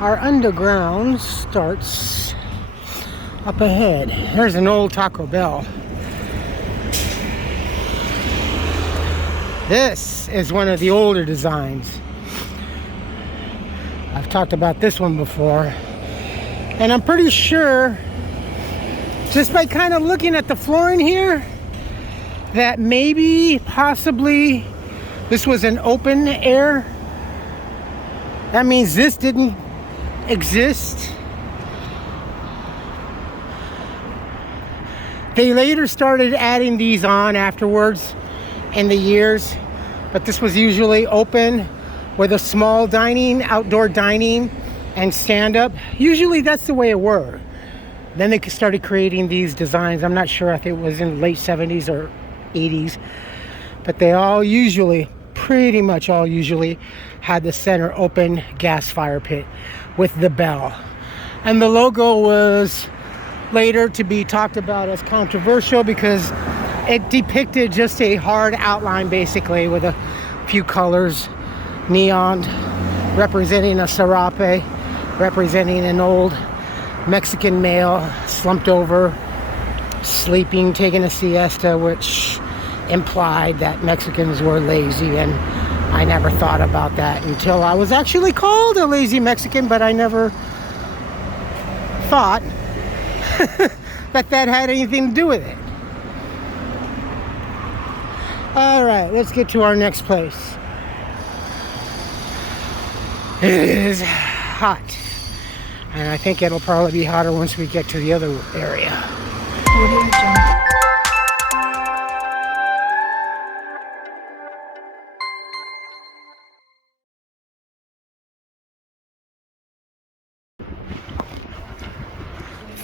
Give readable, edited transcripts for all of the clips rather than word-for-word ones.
Our underground starts up ahead. There's an old Taco Bell. This is one of the older designs. I've talked about this one before. And I'm pretty sure, just by kind of looking at the flooring here, that maybe, possibly, this was an open air. That means this didn't exist. They later started adding these on afterwards in the years, but this was usually open with a small dining, outdoor dining, and stand-up. Usually that's the way it were. Then they started creating these designs. I'm not sure if it was in the late 70s or 80s, but they all usually, pretty much all usually, had the center open gas fire pit with the bell. And the logo was later to be talked about as controversial because it depicted just a hard outline, basically, with a few colors, neon, representing a serape, representing an old Mexican male slumped over, sleeping, taking a siesta, which implied that Mexicans were lazy, and I never thought about that until I was actually called a lazy Mexican, but I never thought that had anything to do with it. All right, let's get to our next place. It is hot, and I think it'll probably be hotter once we get to the other area.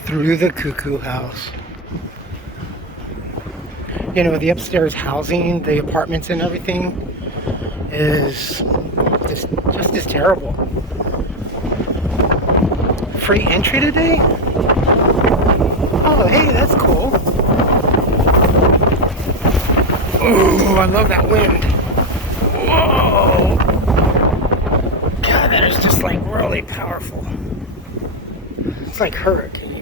Through the cuckoo house. You know, the upstairs housing, the apartments and everything is just as terrible. Free entry today? Oh, hey, that's cool. Ooh, I love that wind. Whoa! God, that is just like really powerful. It's like hurricane.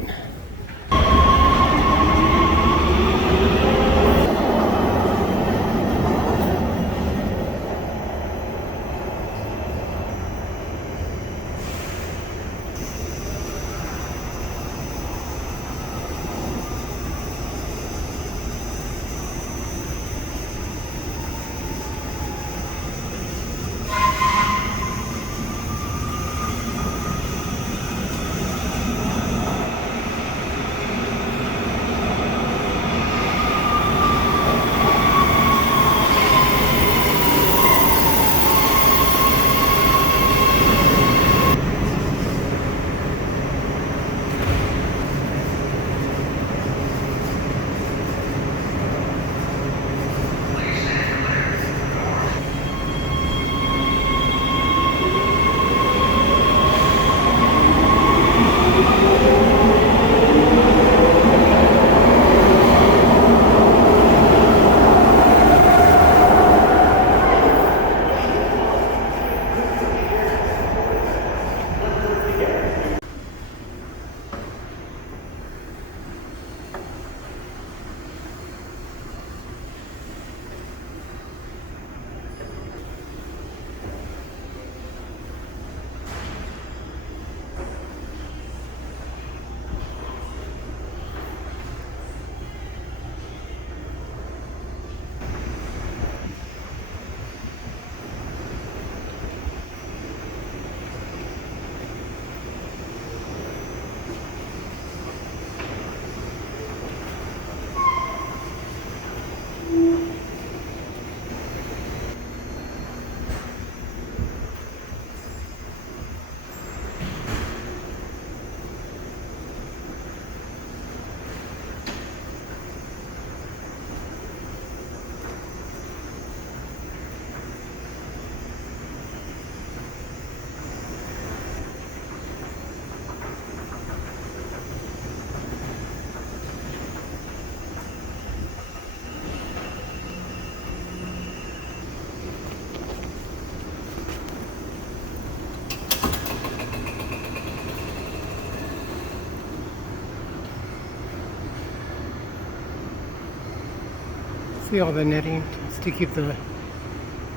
See all the netting? It's to keep the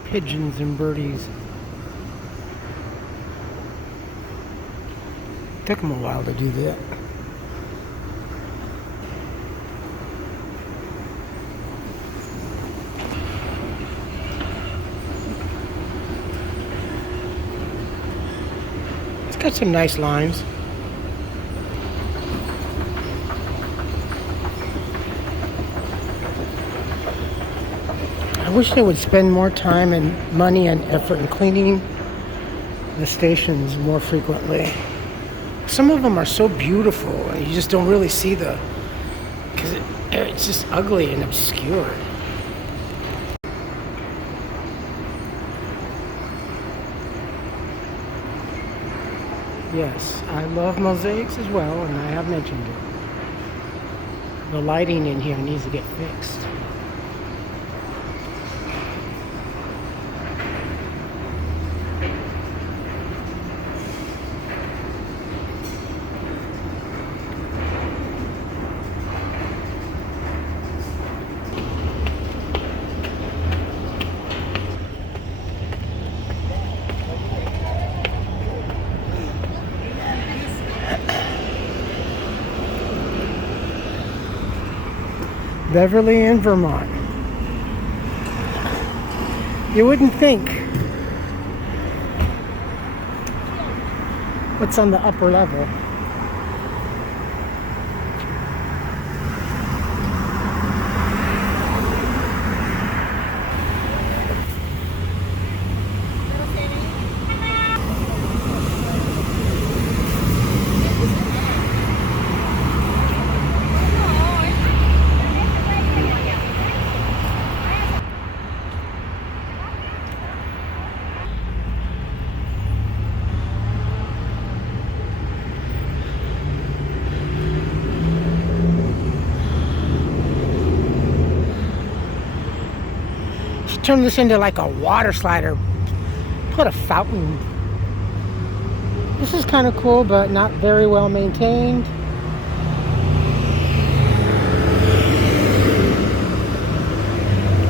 pigeons and birdies. Took them a while to do that. It's got some nice lines. I wish they would spend more time and money and effort in cleaning the stations more frequently. Some of them are so beautiful and you just don't really see the, because it's just ugly and obscured. Yes, I love mosaics as well, and I have mentioned it. The lighting in here needs to get fixed. Beverly in Vermont. You wouldn't think. What's on the upper level? Turn this into like a water slider. Put a fountain. This is kind of cool, but not very well maintained.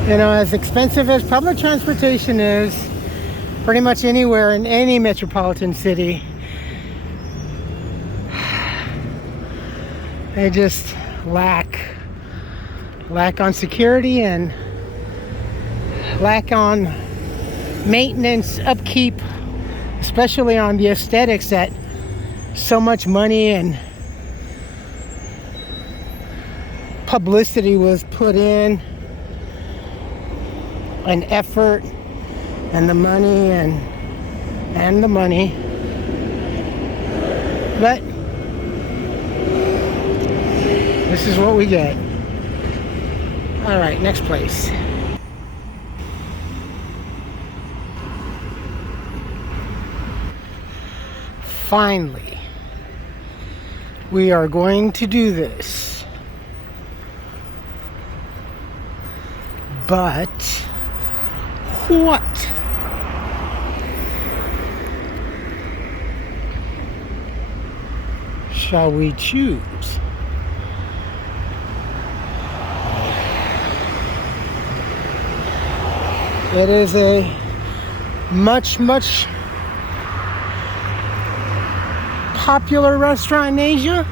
You know, as expensive as public transportation is, pretty much anywhere in any metropolitan city, they just lack on security and lack on maintenance, upkeep, especially on the aesthetics that so much money and publicity was put in, and effort, and the money and the money. But this is what we get. All right, next place. Finally, we are going to do this. But what? Shall we choose? It is a much popular restaurant in Asia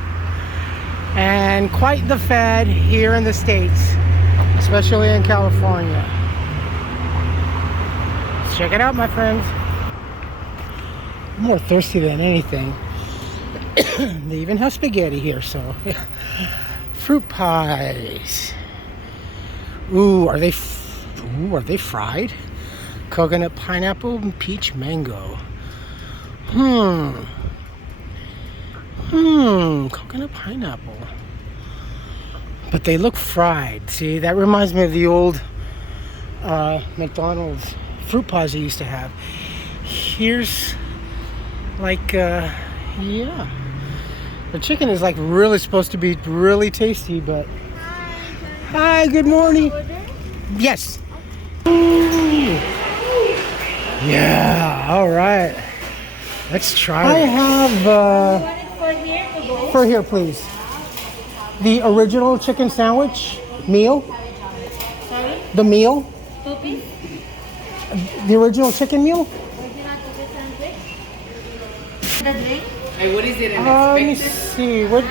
and quite the fad here in the States, especially in California. Let's check it out, my friends. I'm more thirsty than anything. They even have spaghetti here, so fruit pies. Ooh, are they fried? Coconut, pineapple, and peach mango. Coconut pineapple. But they look fried. See, that reminds me of the old McDonald's fruit pies I used to have. Here's like, yeah. The chicken is like really supposed to be really tasty, but... Hi, good morning. Yes. Ooh. Yeah, all right. Let's try it. I have... For here, please. The original chicken sandwich meal. Sorry? The meal? 2 piece. The original chicken meal? Original 2 piece sandwich. The drink? Hey, what is it? Let me see. What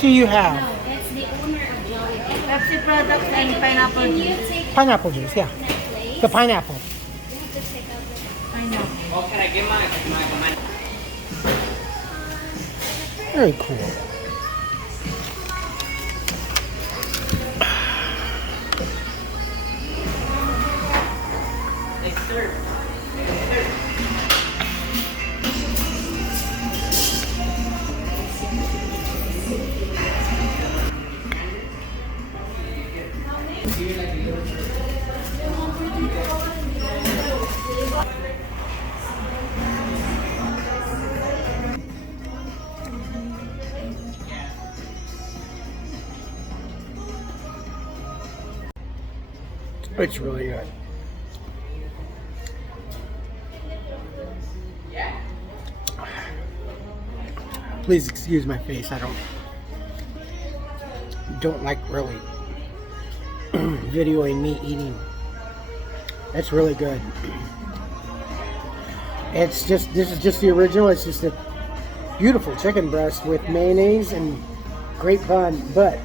do you have? No, it's the owner of Jolly. Pepsi products and pineapple juice. Pineapple juice, yeah. The pineapple. Pineapple. Oh, can I get my Very cool. Next serve. It's really good. Please excuse my face. I don't like really videoing me eating. It's really good. It's just, this is just the original. It's just a beautiful chicken breast with mayonnaise and great bun. But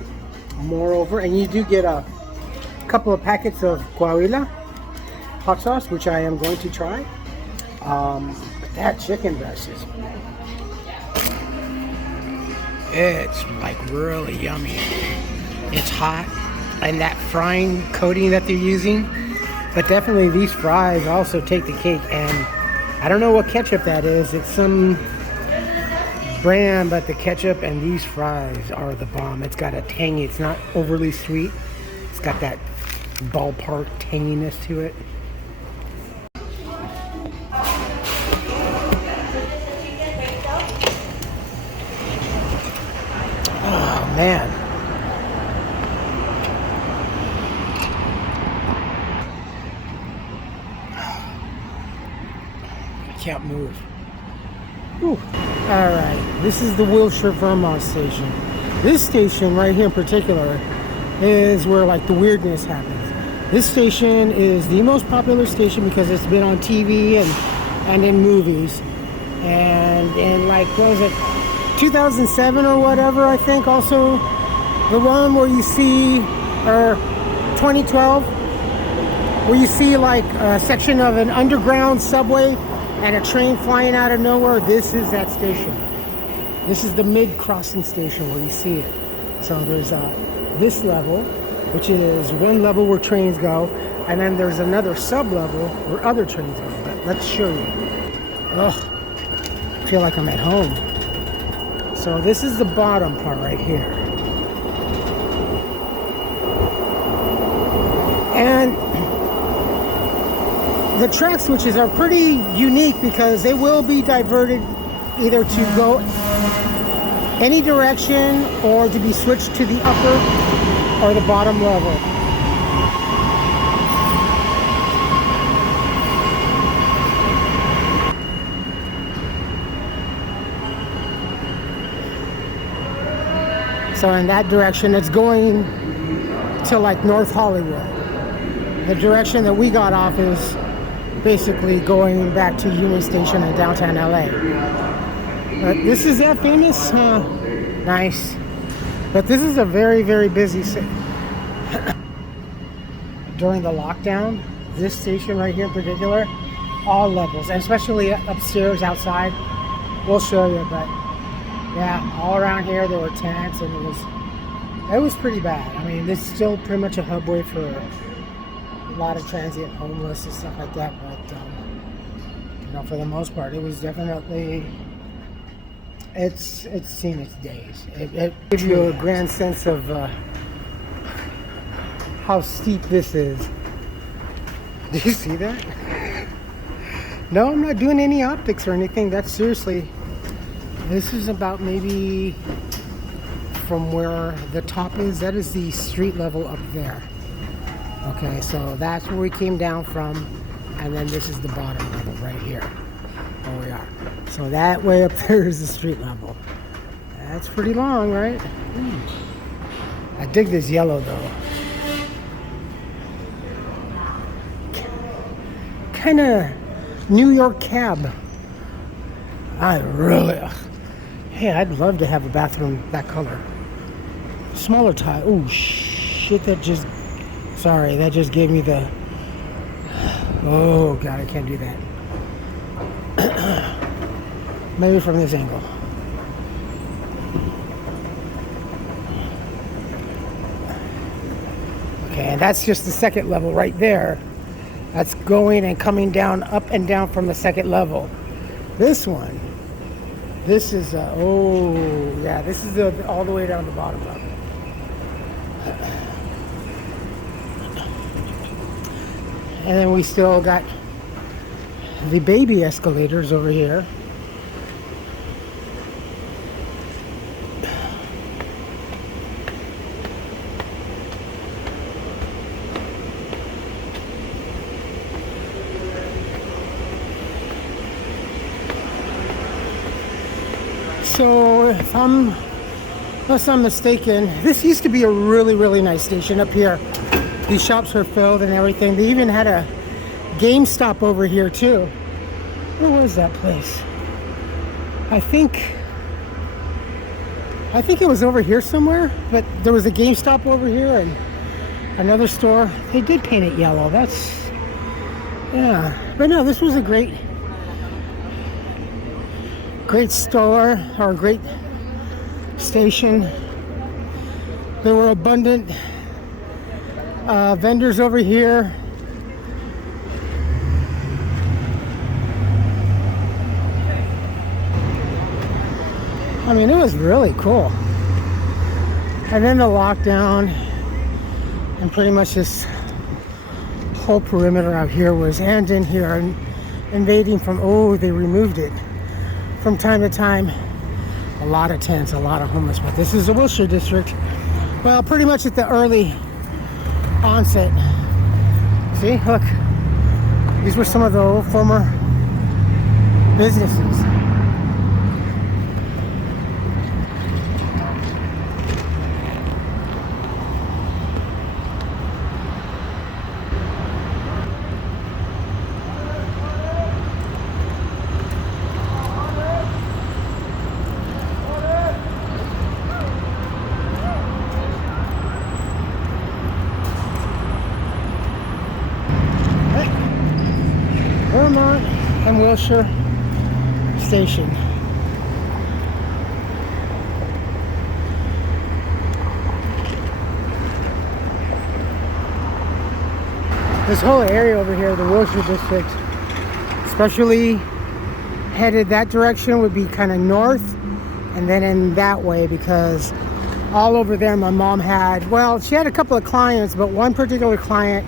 moreover, and you do get a couple of packets of Coahuila hot sauce, which I am going to try. But that chicken breast is, it's like really yummy. It's hot, and that frying coating that they're using. But definitely these fries also take the cake. And I don't know what ketchup that is. It's some brand, but the ketchup and these fries are the bomb. It's got a tangy, it's not overly sweet. It's got that ballpark tanginess to it. Oh man. I can't move. Whew. All right, this is the Wilshire, Vermont station. This station right here in particular is where like the weirdness happens. This station is the most popular station because it's been on TV and in movies. And in like, what was it, 2007 or whatever, I think, also the one where you see, or 2012, where you see like a section of an underground subway and a train flying out of nowhere. This is that station. This is the mid-crossing station where you see it. So there's this level, which is one level where trains go, and then there's another sub-level where other trains go. But let's show you. Ugh, I feel like I'm at home. So this is the bottom part right here. And the track switches are pretty unique because they will be diverted either to go any direction or to be switched to the upper or the bottom level. So in that direction, it's going to like North Hollywood. The direction that we got off is basically going back to Union Station in downtown LA. But this is that famous, nice. But this is a very, very busy city. During the lockdown, this station right here in particular, all levels, and especially upstairs outside, we'll show you. But yeah, all around here there were tents, and it was pretty bad. I mean, this is still pretty much a hubway for a lot of transient homeless and stuff like that. But you know, for the most part, it was definitely. It's seen its days. It gives you a grand sense of how steep this is. Do you see that? No, I'm not doing any optics or anything. That's seriously. This is about maybe from where the top is. That is the street level up there. Okay, so that's where we came down from, and then this is the bottom level right here. Where we are. So that way up there is the street level. That's pretty long, right? I dig this yellow though. kind of New York cab. Hey, I'd love to have a bathroom that color. Smaller tile. Oh shit, that just gave me the, oh god, I can't do that. Maybe from this angle. Okay, and that's just the second level right there. That's going and coming down, up and down from the second level. This one, this is, oh yeah, this is all the way down the bottom level. And then we still got the baby escalators over here. So unless I'm mistaken, this used to be a really nice station up here. These shops were filled and everything. They even had a GameStop over here too. Where was that place? I think it was over here somewhere, but there was a GameStop over here and another store. They did paint it yellow. That's, yeah. But no, this was a great store, or a great station. There were abundant vendors over here. I mean, it was really cool. And then the lockdown, and pretty much this whole perimeter out here was, and in here, and invading from, oh, they removed it. From time to time, a lot of tents, a lot of homeless, but this is the Wilshire district. Well, pretty much at the early onset. See, look, these were some of the old former businesses. And Wilshire Station. This whole area over here, the Wilshire district, especially headed that direction, would be kind of north and then in that way, because all over there my mom had, well, she had a couple of clients, but one particular client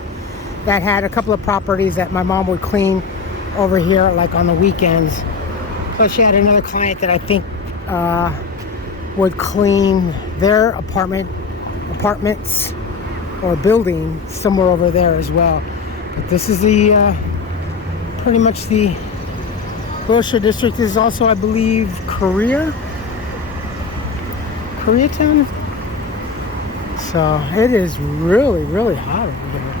that had a couple of properties that my mom would clean over here, like on the weekends. Plus she had another client that I think would clean their apartments or building somewhere over there as well. But this is the pretty much the Wilshire district. This is also, I believe, Koreatown. So it is really hot over there.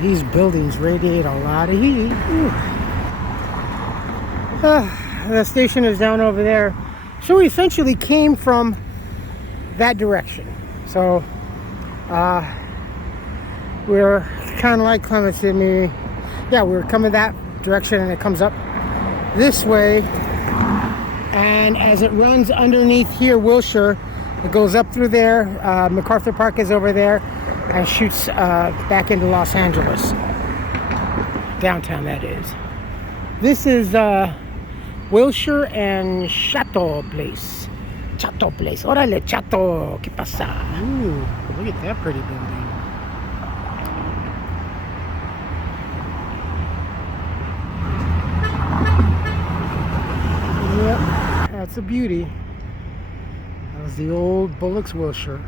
These buildings radiate a lot of heat. The station is down over there. So we essentially came from that direction. So we're kind of like Clement Sydney. Yeah, we're coming that direction and it comes up this way. And as it runs underneath here, Wilshire, it goes up through there. MacArthur Park is over there. And shoots back into Los Angeles. Downtown, that is. This is Wilshire and Chateau Place. Chateau Place. Órale, Chateau. ¿Qué pasa? Ooh, look at that pretty building. Yep, that's a beauty. That was the old Bullocks Wilshire.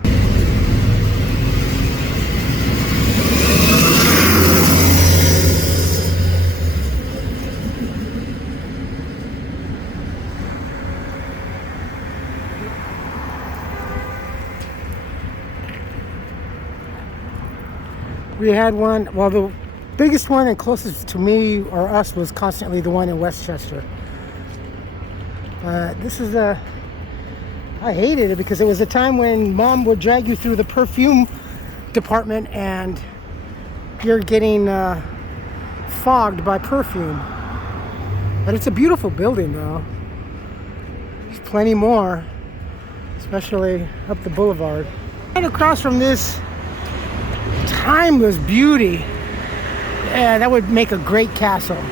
We had one, well, Biggest one and closest to me or us was constantly the one in Westchester. This is I hated it because it was a time when mom would drag you through the perfume department and you're getting fogged by perfume. But it's a beautiful building though. There's plenty more, especially up the boulevard. Right across from this timeless beauty, yeah, that would make a great castle.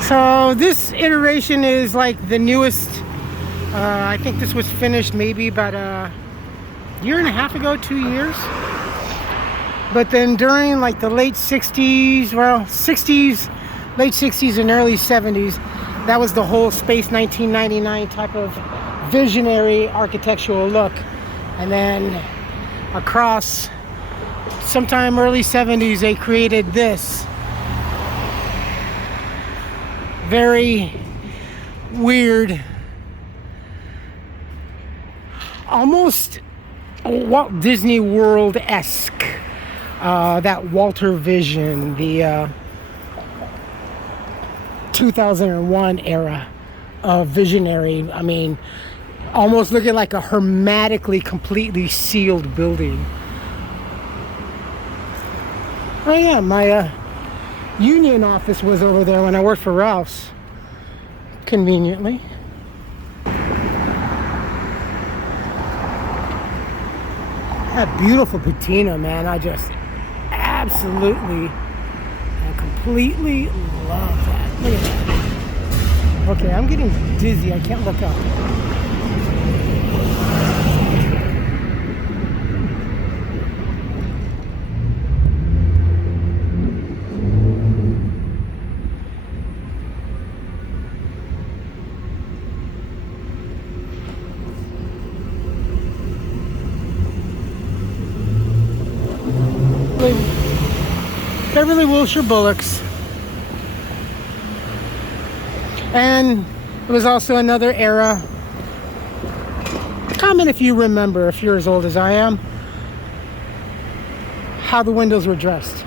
So this iteration is like the newest. I think this was finished maybe about a year and a half ago, 2 years. But then during like the late 60s, well, 60s, late 60s and early 70s, that was the whole Space 1999 type of visionary architectural look. And then across sometime early 70s, they created this very weird, almost Walt Disney World-esque, that Walter Vision, the 2001 era of visionary. I mean, almost looking like a hermetically, completely sealed building. Oh yeah, my union office was over there when I worked for Ralph's, conveniently. That beautiful patina, man, I just absolutely and completely love that. Look at that. Okay, I'm getting dizzy, I can't look up. Beverly Wilshire Bullocks. And it was also another era. Comment if you remember, if you're as old as I am, how the windows were dressed,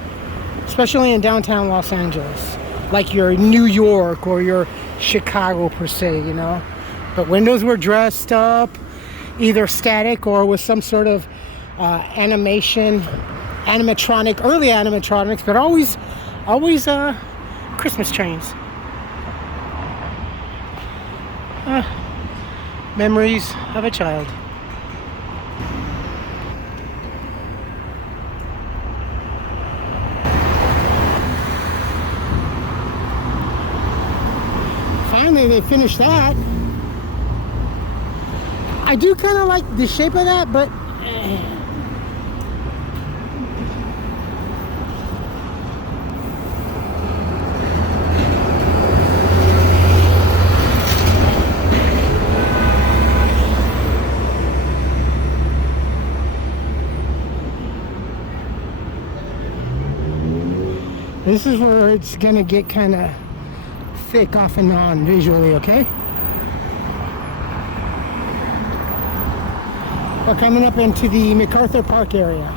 especially in downtown Los Angeles, like your New York or your Chicago per se, you know. But windows were dressed up either static or with some sort of animatronic, early animatronics, but always Christmas trains. Memories of a child. Finally, they finished that. I do kind of like the shape of that, but this is where it's gonna get kind of thick off and on visually, okay? We're coming up into the MacArthur Park area.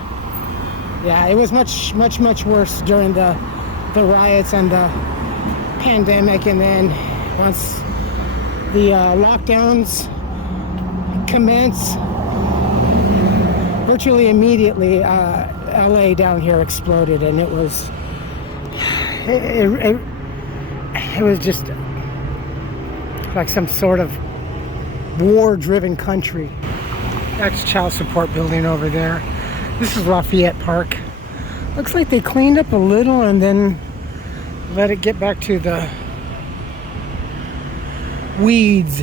Yeah, it was much worse during the riots and the pandemic, and then once the lockdowns commenced, virtually immediately, LA down here exploded, and it was just like some sort of war-driven country. That's child support building over there. This is Lafayette Park. Looks like they cleaned up a little and then let it get back to the weeds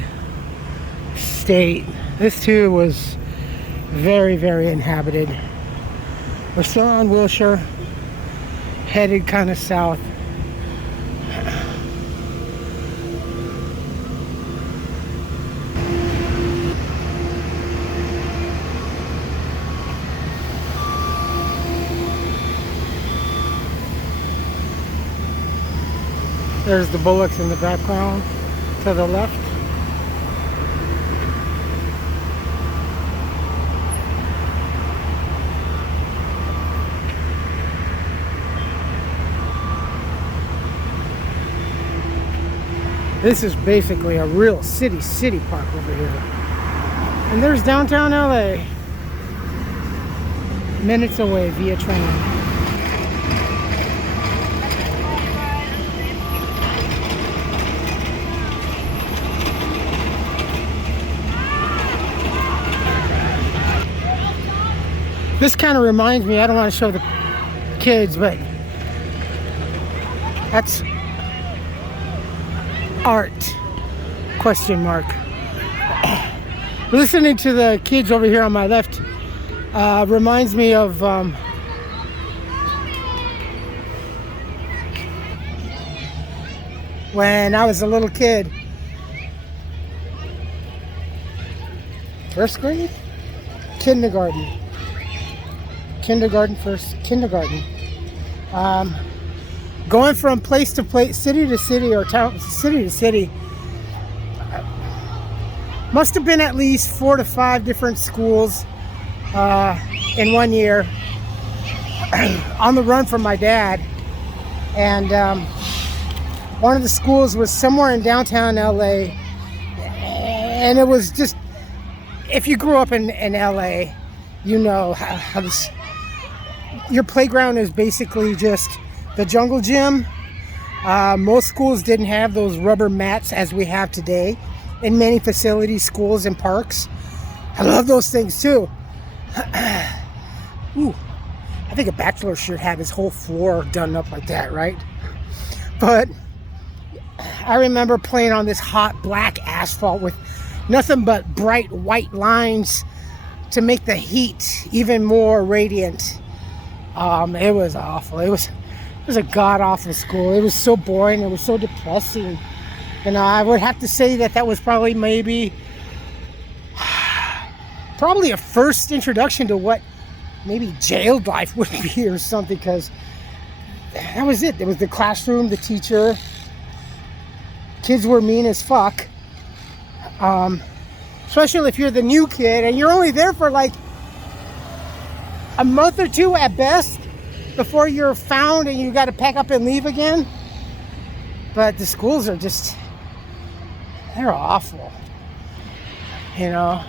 state. This too was very, very inhabited. We're still on Wilshire, headed kind of south. There's the Bullocks in the background to the left. This is basically a real city park over here. And there's downtown LA. Minutes away via train. This kind of reminds me, I don't want to show the kids, but that's art, question mark. Listening to the kids over here on my left reminds me of when I was a little kid. First grade? Kindergarten. Kindergarten. Going from place to place, city to city, or town, city to city. Must have been at least 4 to 5 different schools in 1 year. On the run from my dad. And one of the schools was somewhere in downtown LA. And it was just, if you grew up in LA, you know how this, your playground is basically just the jungle gym. Most schools didn't have those rubber mats as we have today in many facilities, schools, and parks. I love those things too. Ooh, I think a bachelor should have his whole floor done up like that, right? But I remember playing on this hot black asphalt with nothing but bright white lines to make the heat even more radiant. It was awful. It was a god-awful school. It was so boring. It was so depressing. And I would have to say that was probably probably a first introduction to what maybe jailed life would be or something, because that was it. It was the classroom, the teacher. Kids were mean as fuck. Especially if you're the new kid and you're only there for like a month or two at best before you're found and you got to pack up and leave again. But the schools are just, they're awful. You know,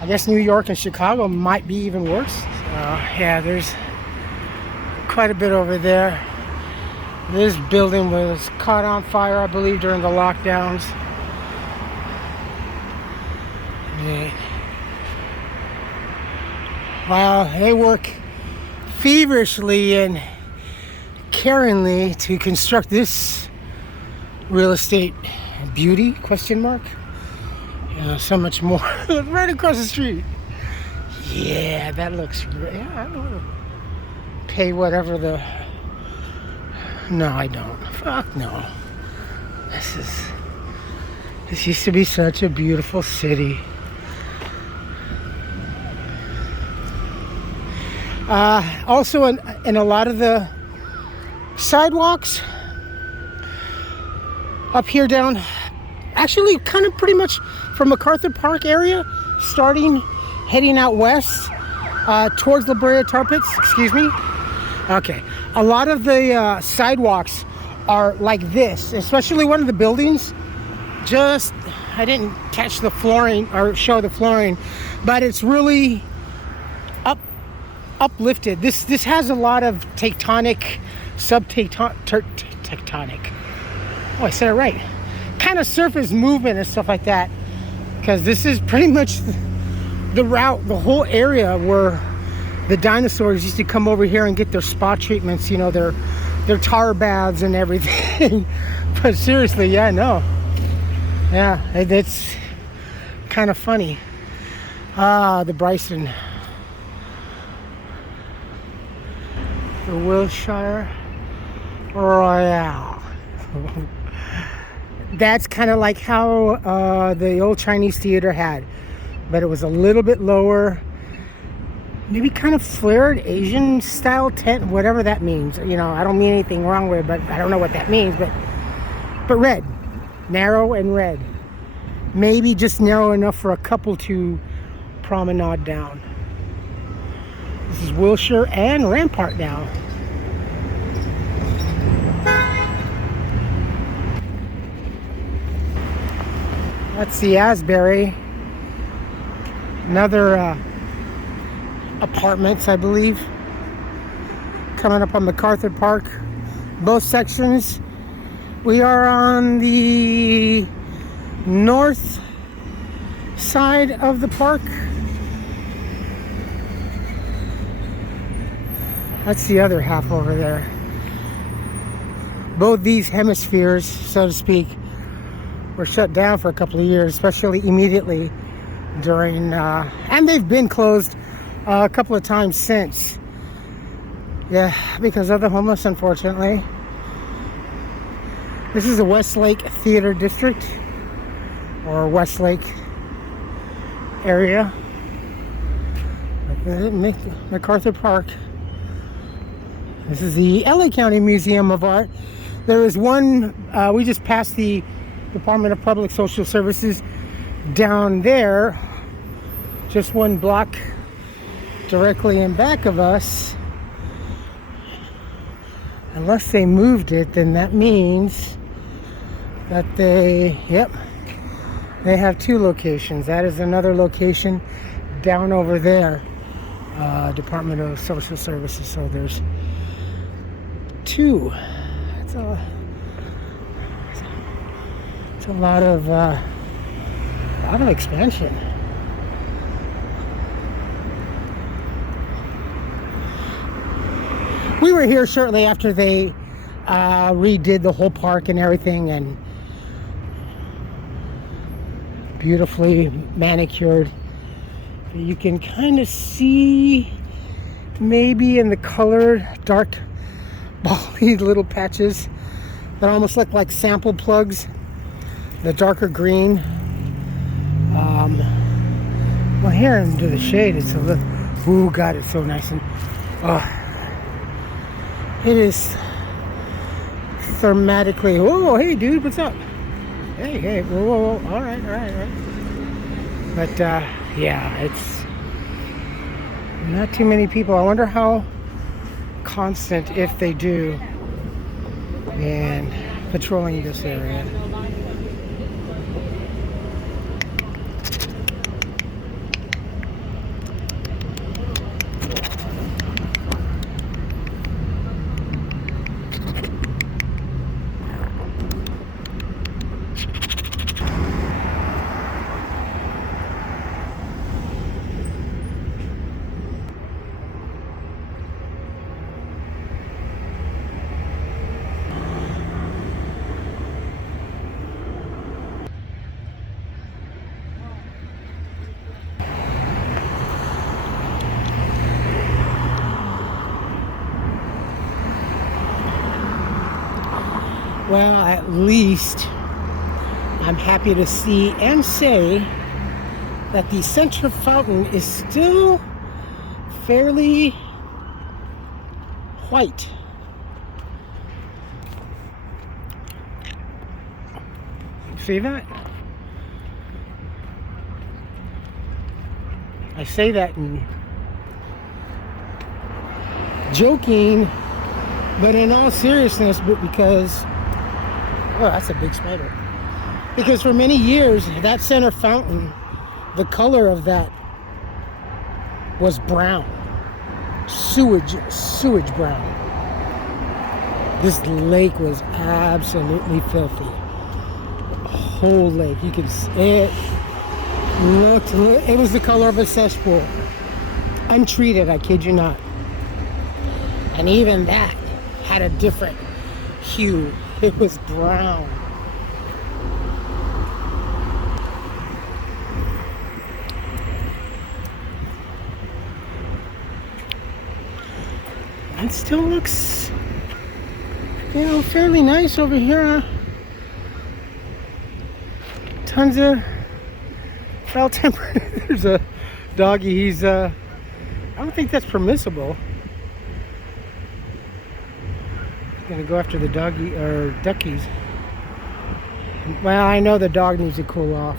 I guess New York and Chicago might be even worse. Yeah, there's quite a bit over there. This building was caught on fire, I believe, during the lockdowns. Yeah. Wow, they work feverishly and caringly to construct this real estate beauty, question mark. So much more. Right across the street. Yeah, that looks great. Yeah, I don't want to pay whatever the... No, I don't. Fuck no. This used to be such a beautiful city. Also in a lot of the sidewalks up here down, actually kind of pretty much from MacArthur Park area, heading out west towards the Brea Tar Pits, excuse me. Okay, a lot of the sidewalks are like this, especially one of the buildings. I didn't catch the flooring or show the flooring, but it's really uplifted. This has a lot of tectonic, tectonic. Oh, I said it right. Kind of surface movement and stuff like that. Because this is pretty much the route, the whole area where the dinosaurs used to come over here and get their spa treatments, you know, their tar baths and everything. But seriously, yeah, no. Yeah, it's kind of funny. The Bryson. The Wilshire Royale. That's kind of like how the old Chinese theater had, but it was a little bit lower, maybe kind of flared Asian style tent, whatever that means. You know, I don't mean anything wrong with it, but I don't know what that means. But red, narrow and red, maybe just narrow enough for a couple to promenade down. This is Wilshire and Rampart now. That's the Asbury. Another apartments, I believe. Coming up on MacArthur Park. Both sections. We are on the north side of the park. That's the other half over there. Both these hemispheres, so to speak, were shut down for a couple of years, especially immediately during, and they've been closed a couple of times since. Yeah, because of the homeless, unfortunately. This is the Westlake Theater District, or Westlake area. MacArthur Park. This is the LA County Museum of Art. There is one, we just passed the Department of Public Social Services down there, just one block directly in back of us. Unless they moved it, then that means that they, yep, they have two locations. That is another location down over there, Department of Social Services. So there's two. It's a lot of expansion. We were here shortly after they redid the whole park and everything, and beautifully manicured. You can kind of see maybe in the colored dark bally little patches that almost look like sample plugs, the darker green. Well, here into the shade, it's a little, ooh, God, it's so nice. And it is thermatically, oh, hey dude, what's up? Hey, whoa, all right. But yeah, it's not too many people. I wonder how constant, if they do, in patrolling this area. Well, at least I'm happy to see and say that the center fountain is still fairly white. See that? I say that in joking, but in all seriousness, but because, oh, that's a big spider. Because for many years, that center fountain, the color of that was brown. Sewage brown. This lake was absolutely filthy. The whole lake, you could see it. It was the color of a cesspool. Untreated, I kid you not. And even that had a different hue. It was brown. It still looks, you know, fairly nice over here. Tons of foul tempered. There's a doggy. He's I don't think that's permissible. He's gonna go after the doggy or duckies. Well, I know the dog needs to cool off.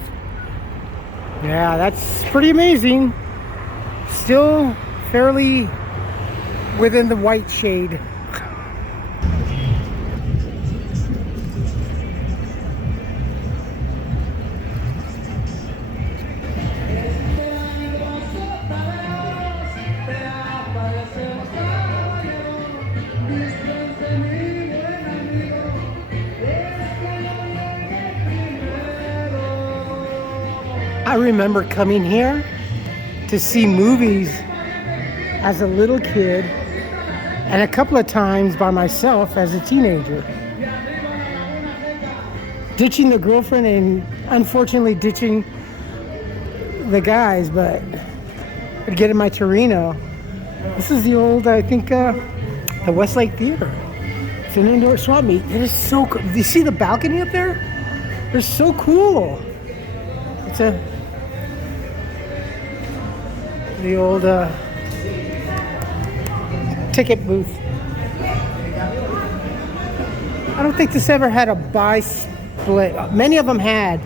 Yeah, that's pretty amazing. Still fairly within the white shade. I remember coming here to see movies as a little kid and a couple of times by myself as a teenager. Ditching the girlfriend and unfortunately ditching the guys, but I'd get in my Torino. This is the old, I think, the Westlake Theater. It's an indoor swap meet. It is so cool. Do you see the balcony up there? They're so cool. It's the old ticket booth. I don't think this ever had a buy split. Many of them had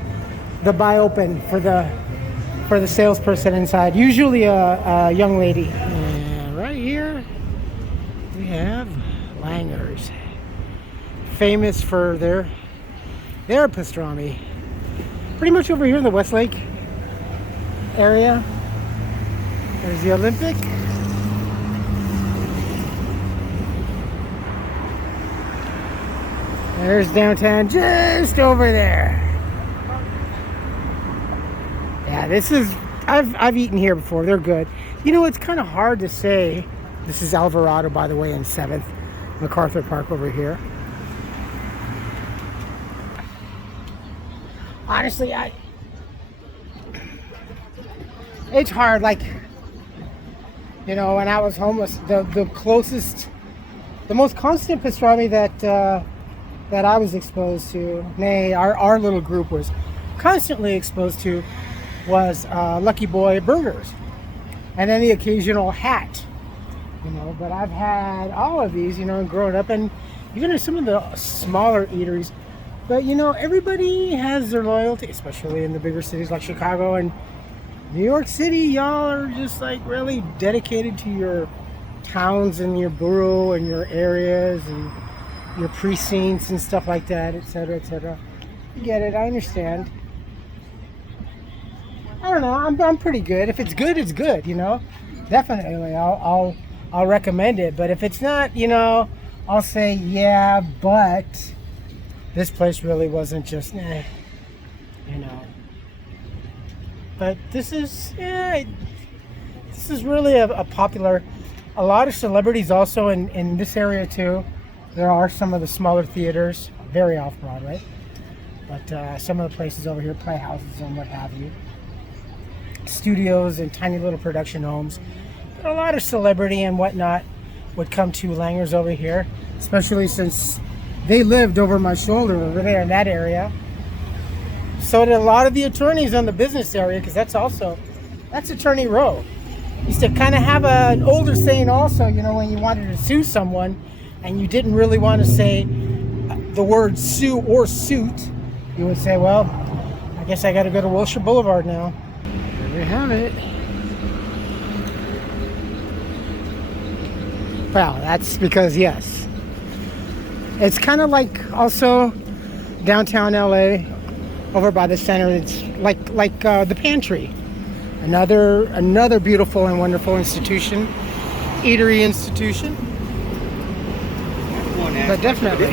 the buy open for the salesperson inside. Usually a young lady. And right here we have Langer's, famous for their pastrami. Pretty much over here in the Westlake area. There's the Olympic. There's downtown just over there. Yeah, this is, I've eaten here before. They're good. You know, it's kind of hard to say. This is Alvarado, by the way, in 7th. MacArthur Park over here. Honestly, it's hard. Like, you know, when I was homeless, the closest, the most constant pastrami that I was exposed to, nay, our little group was constantly exposed to, was Lucky Boy burgers, and then the occasional hat. You know, but I've had all of these, you know, growing up, and even in some of the smaller eateries. But, you know, everybody has their loyalty, especially in the bigger cities like Chicago and New York City. Y'all are just like really dedicated to your towns and your borough and your areas and your precincts and stuff like that, etc., etc. You get it. I understand. I don't know. I'm pretty good. If it's good, it's good. You know, definitely. I'll recommend it. But if it's not, you know, I'll say yeah. But this place really wasn't just, you know. But this is, yeah, this is really a popular. A lot of celebrities also in this area too. There are some of the smaller theaters, very off Broadway, but some of the places over here, playhouses and what have you, studios and tiny little production homes. But a lot of celebrity and whatnot would come to Langer's over here, especially since they lived over my shoulder over there in that area. So did a lot of the attorneys on the business area, because that's Attorney Row. Used to kind of have an older saying also, you know, when you wanted to sue someone and you didn't really want to say the word sue or suit, you would say, well, I guess I got to go to Wilshire Boulevard now. There you have it. Well, that's because, yes, it's kind of like also downtown LA over by the center. It's like the Pantry, another beautiful and wonderful institution, eatery institution. But definitely,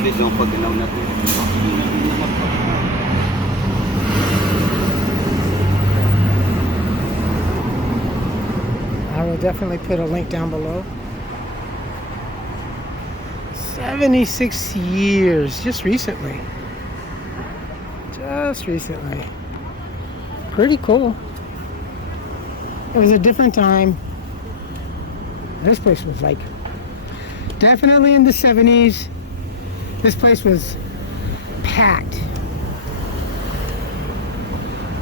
I will definitely put a link down below. 76 years, just recently. Pretty cool. It was a different time. This place was like, definitely in the 70s, this place was packed.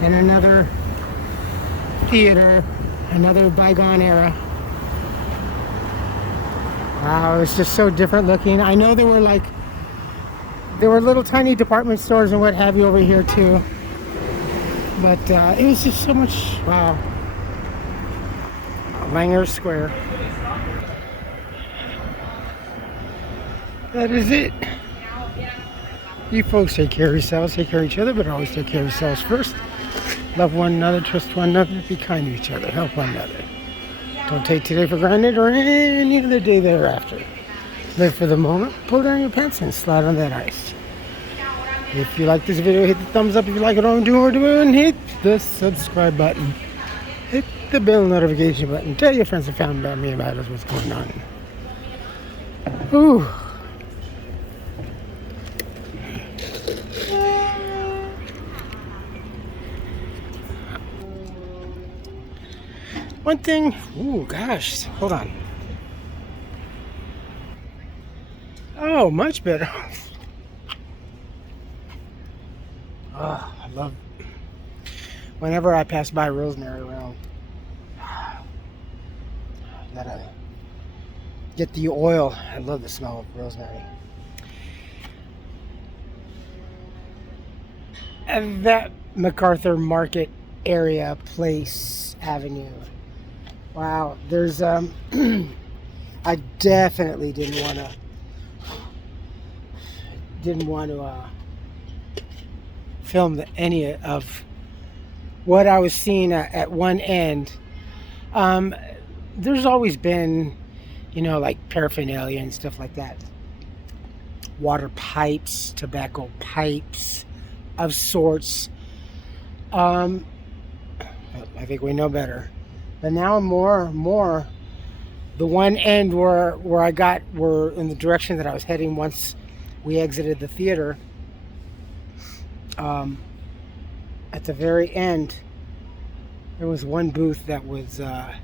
And another theater, another bygone era. Wow, it was just so different looking. I know there were little tiny department stores and what have you over here too. But it was just so much, wow. Langer's Square. That is it. You folks take care of yourselves, take care of each other, but always take care of yourselves first. Love one another, trust one another, be kind to each other, help one another. Don't take today for granted or any other day thereafter. Live for the moment, pull down your pants and slide on that ice. If you like this video, hit the thumbs up. If you like what I'm doing, hit the subscribe button. Hit the bell notification button. Tell your friends and family about me, about us, what's going on. Ooh. One thing, ooh, gosh, hold on. Oh, much better. Oh, I love, whenever I pass by Rosemary around, gotta get the oil. I love the smell of rosemary. And that MacArthur Market area, place, avenue. Wow, there's I definitely didn't want to film any of what I was seeing at one end. There's always been, you know, like paraphernalia and stuff like that. Water pipes, tobacco pipes of sorts. I think we know better. But now more, the one end were in the direction that I was heading once we exited the theater. At the very end, there was one booth that was, I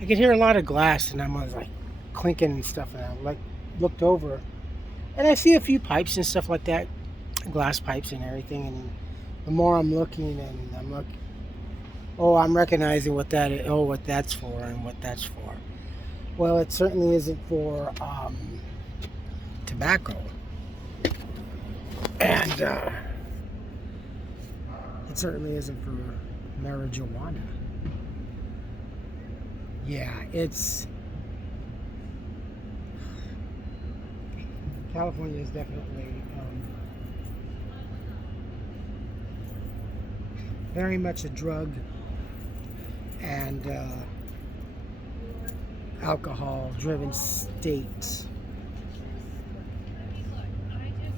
could hear a lot of glass, and I was like clinking and stuff, and I looked over, and I see a few pipes and stuff like that, glass pipes and everything, and the more I'm looking, and I'm looking, oh, I'm recognizing what that is, oh, what that's for and what that's for. Well, it certainly isn't for tobacco. And it certainly isn't for marijuana. Yeah, it's... California is definitely very much a drug and alcohol-driven state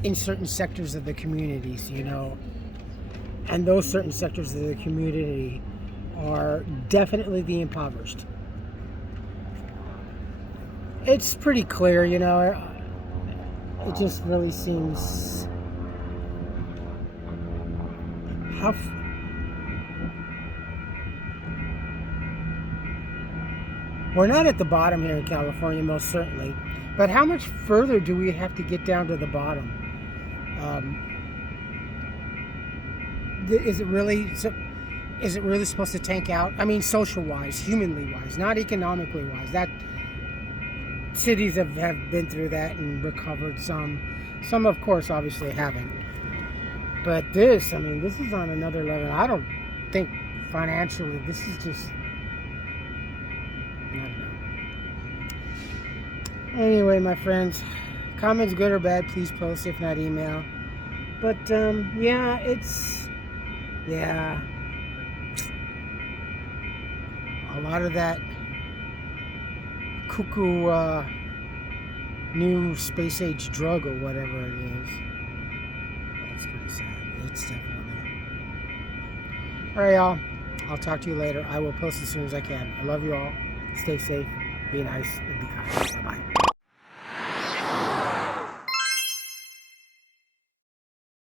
in certain sectors of the communities, you know, and those certain sectors of the community are definitely the impoverished. It's pretty clear, you know, it just really seems how we're not at the bottom here in California, most certainly, but how much further do we have to get down to the bottom? Is it really supposed to tank out? I mean, social-wise, humanly-wise, not economically-wise. That cities have been through that and recovered some. Some, of course, obviously haven't. But this, I mean, this is on another level. I don't think financially, this is just... I don't know. Anyway, my friends, comments good or bad, please post, if not email. But yeah, it's a lot of that cuckoo new space age drug or whatever it is. That's pretty sad. It's definitely. All right, y'all. I'll talk to you later. I will post as soon as I can. I love you all. Stay safe, be nice, and be kind. Bye-bye.